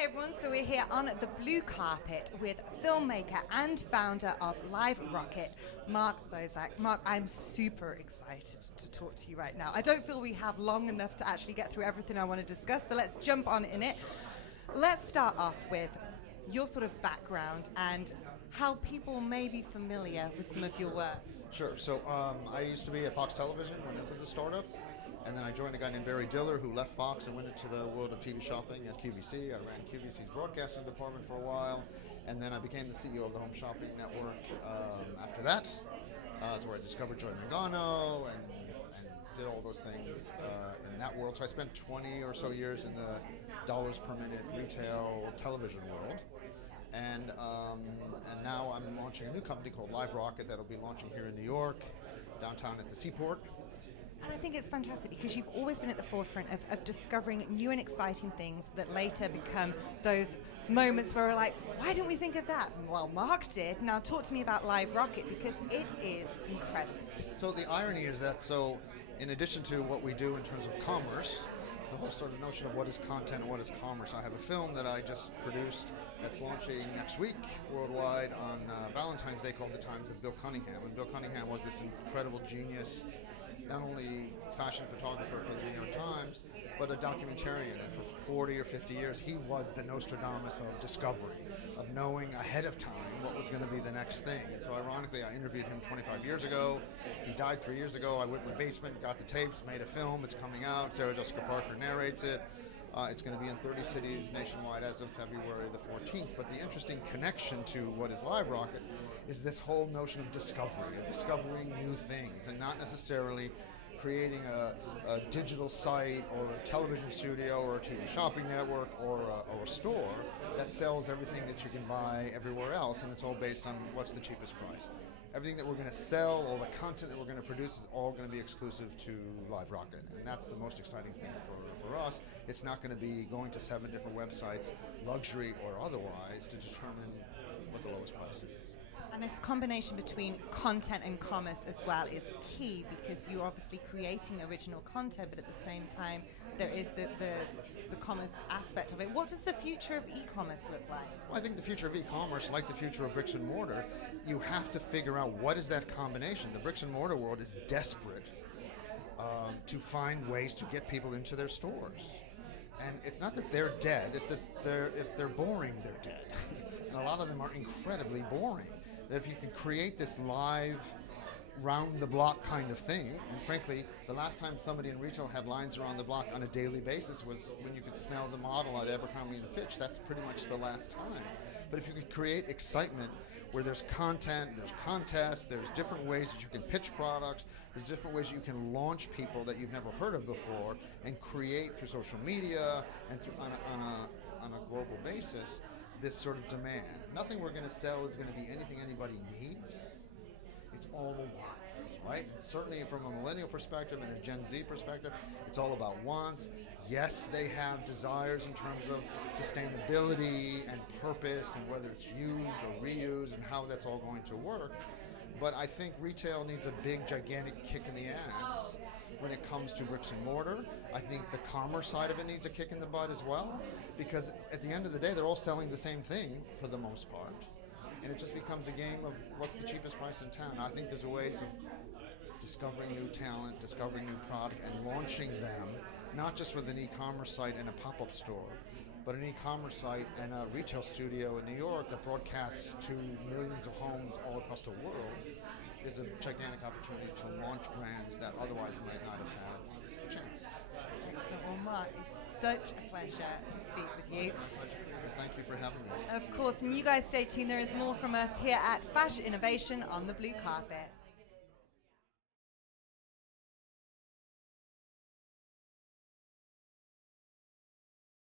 Hey everyone, so we're here on the blue carpet with filmmaker and founder of Live Rocket, Mark Bozek. Mark, I'm super excited to talk to you right now. I don't feel we have long enough to actually get through everything I want to discuss, so let's jump on in it. Let's start off with your sort of background and how people may be familiar with some of your work. Sure. So I used to be at Fox Television when it was a startup, and then I joined a guy named Barry Diller who left Fox and went into the world of TV shopping at QVC. I ran QVC's broadcasting department for a while, and then I became the CEO of the Home Shopping Network after that. That's where I discovered Joy Mangano and did all those things in that world. So I spent 20 or so years in the dollars per minute retail television world. And now I'm launching a new company called Live Rocket that'll be launching here in New York, downtown at the Seaport. And I think it's fantastic because you've always been at the forefront of discovering new and exciting things that later become those moments where we're like, why didn't we think of that? Well, Mark did. Now talk to me about Live Rocket because it is incredible. So the irony is that, in addition to what we do in terms of commerce, the whole sort of notion of what is content and what is commerce. I have a film that I just produced that's launching next week worldwide on Valentine's Day called The Times of Bill Cunningham. And Bill Cunningham was this incredible genius, not only fashion photographer for the New York Times, but a documentarian. And for 40 or 50 years, he was the Nostradamus of discovery, of knowing ahead of time what was going to be the next thing. And so ironically, I interviewed him 25 years ago. He died 3 years ago. I went in the basement, got the tapes, made a film. It's coming out. Sarah Jessica Parker narrates it. It's going to be in 30 cities nationwide as of February the 14th. But the interesting connection to what is Live Rocket is this whole notion of discovery, of discovering new things, and not necessarily creating a digital site or a television studio or a TV shopping network or a store that sells everything that you can buy everywhere else, and it's all based on what's the cheapest price. Everything that we're going to sell, all the content that we're going to produce is all going to be exclusive to Live Rocket, and that's the most exciting thing for us. It's not going to be going to 7 different websites, luxury or otherwise, to determine what the lowest price is. And this combination between content and commerce as well is key because you're obviously creating original content, but at the same time there is the commerce aspect of it. What does the future of e-commerce look like? Well, I think the future of e-commerce, like the future of bricks and mortar, you have to figure out what is that combination. The bricks and mortar world is desperate to find ways to get people into their stores. And it's not that they're dead, it's just if they're boring, they're dead. And a lot of them are incredibly boring. That if you can create this live, round-the-block kind of thing, and frankly, the last time somebody in retail had lines around the block on a daily basis was when you could smell the model at Abercrombie & Fitch. That's pretty much the last time. But if you could create excitement where there's content, there's contests, there's different ways that you can pitch products, there's different ways you can launch people that you've never heard of before and create through social media and through on a global basis this sort of demand. Nothing we're going to sell is going to be anything anybody needs. It's all the wants, right? Certainly from a millennial perspective and a Gen Z perspective, it's all about wants. Yes, they have desires in terms of sustainability and purpose and whether it's used or reused and how that's all going to work. But I think retail needs a big, gigantic kick in the ass when it comes to bricks and mortar. I think the commerce side of it needs a kick in the butt as well, because at the end of the day, they're all selling the same thing for the most part. And it just becomes a game of what's the cheapest price in town. I think there's ways of discovering new talent, discovering new product, and launching them, not just with an e-commerce site and a pop-up store, but an e-commerce site and a retail studio in New York that broadcasts to millions of homes all across the world is a gigantic opportunity to launch brands that otherwise might not have had a chance. Excellent. Well, Mark, it's such a pleasure to speak with you. My pleasure. Thank you for having me. Of course, and you guys stay tuned. There is more from us here at Fashinnovation on the blue carpet.